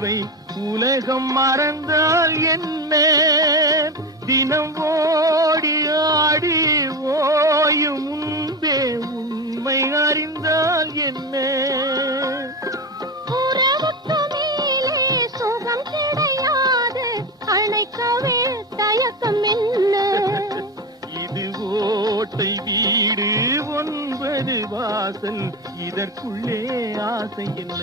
வாழ்வை உலகம் மறந்தால் என்ன? தினம் ஓடி ஆடி ஓயும் முன்பே உண்மை அறிந்தால் என்ன? உறவுக்கு மேலே சுகம் கிடையாது, அணைக்கவே தயக்கம் என்ன? இது ஓட்டை வீடு 9 வாசல், இதற்குள்ளே ஆசை என்ன?